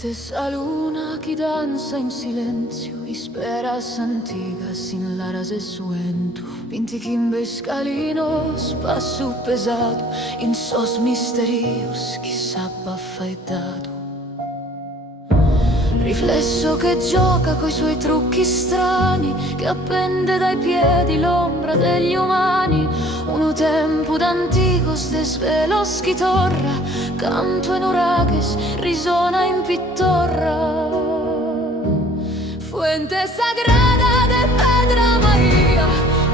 Fuentes a luna que danza en silencio, esperas antigas sin laras de suento. Vintiquimbes calinos, passo pesado, in sos misterios que sappa affaitato. Riflesso che gioca coi suoi trucchi strani, che appende dai piedi l'ombra degli umani. Uno tempo d'anticos desvelos chi torra, canto en uraques, risona in pittorra. Fuente sagrada de pedra Maria,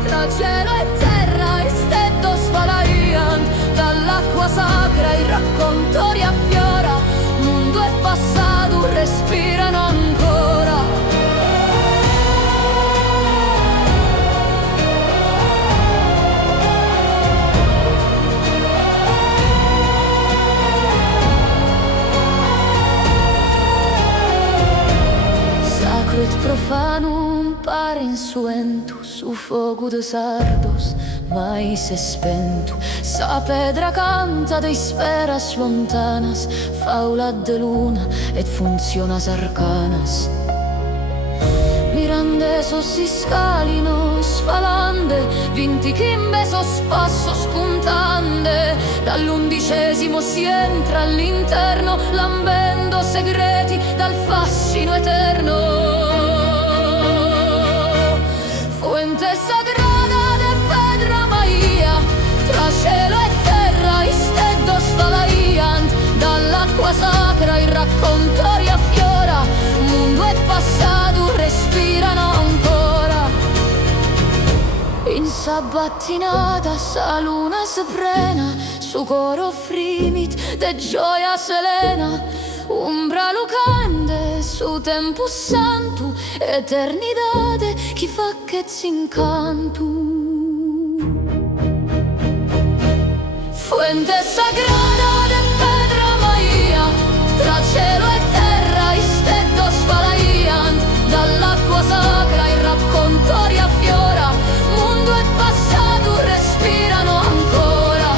tra cielo e terra istettos falaían. Dall'acqua sacra il racconto riaffiora, mundo e passato respirano ancora. Sacro et profanum pare insuento, su fogo de sardos mai se spento. Sa pedra canta de isperas lontanas, faula de luna et funcionas arcanas. Mirandesos iscalinos falande, vintiquimbesos passos cuntande. Dall'11° si entra all'interno, lambendo segreti dal fascino eterno. Fuente sagrada de pedra Maria, tra cielo e terra isteddos falaían. Dall'acqua sacra il racconto riaffiora, mundo e passato respirano ancora. In sabbatinata sa luna seprena, su coro frimit de gioia selena. Umbra lucande su tempus santu, eternidade chi fa che s'incantu. Fuente sagrada de pedra Maria, tra cielo e terra isteddos falaían. Dall'acqua sacra il racconto riaffiora, mundo e passato respirano ancora.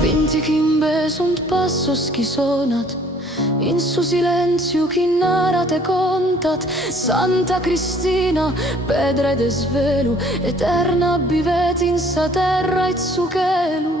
Vintiquimbes und passos chi sonat, in su silenzio chi narat e contat. Santa Cristina, pedra de svelu, eterna bivet in sa terra et su chelu.